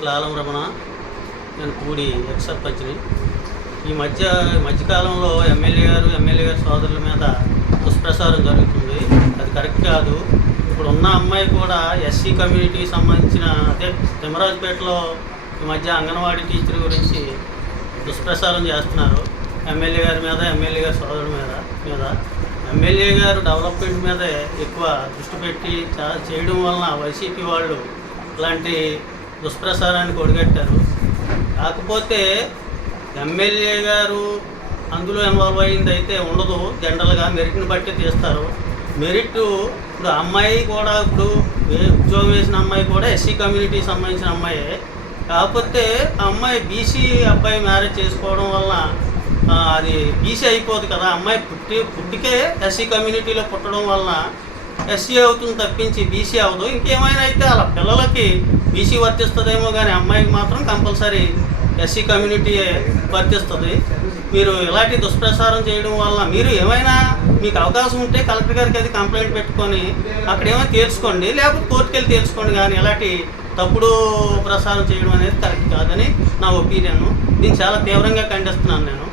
పేరు లాలం రమణ. నేను పూడి ఎక్స్ సర్పంచ్ని. ఈ మధ్యకాలంలో ఎమ్మెల్యే గారు సోదరుల మీద దుష్ప్రచారం జరుగుతుంది. అది కరెక్ట్ కాదు. ఇప్పుడు ఉన్న అమ్మాయి కూడా ఎస్సీ కమ్యూనిటీకి సంబంధించిన తిమ్మరాజుపేటలో ఈ మధ్య అంగన్వాడీ టీచర్ గురించి దుష్ప్రచారం చేస్తున్నారు. ఎమ్మెల్యే గారి మీద, ఎమ్మెల్యే గారి సోదరుల మీద ఎమ్మెల్యే గారు డెవలప్మెంట్ మీద ఎక్కువ దృష్టి పెట్టి చేయడం వలన వైసీపీ వాళ్ళు ఇలాంటి దుష్ప్రచారానికి ఒడిగట్టారు. కాకపోతే ఎమ్మెల్యే గారు అందులో ఇన్వాల్వ్ అయ్యింది అయితే ఉండదు. జనరల్గా మెరిట్ని బట్టి తీస్తారు. మెరిట్ ఇప్పుడు అమ్మాయి కూడా ఉద్యోగం వేసిన అమ్మాయి కూడా ఎస్సీ కమ్యూనిటీకి సంబంధించిన అమ్మాయే. కాకపోతే ఆ అమ్మాయి బీసీ అబ్బాయి మ్యారేజ్ చేసుకోవడం వలన అది బీసీ అయిపోదు కదా. అమ్మాయి పుట్టికే ఎస్సీ కమ్యూనిటీలో పుట్టడం వలన ఎస్సీ అవుతుంది తప్పించి బీసీ అవ్వదు. ఇంకేమైనా అయితే అలా పిల్లలకి బీసీ వర్తిస్తుందేమో కానీ అమ్మాయికి మాత్రం కంపల్సరీ ఎస్సీ కమ్యూనిటీయే వర్తిస్తుంది. మీరు ఇలాంటి దుష్ప్రచారం చేయడం వల్ల మీరు ఏమైనా మీకు అవకాశం ఉంటే కలెక్టర్ గారికి అది కంప్లైంట్ పెట్టుకొని అక్కడ ఏమైనా తేల్చుకోండి, లేకపోతే కోర్టుకు వెళ్ళి తేల్చుకోండి. కానీ ఇలాంటి తప్పుడు ప్రసారం చేయడం అనేది కరెక్ట్ కాదని నా ఒపీనియన్. దీన్ని చాలా తీవ్రంగా ఖండిస్తున్నాను నేను.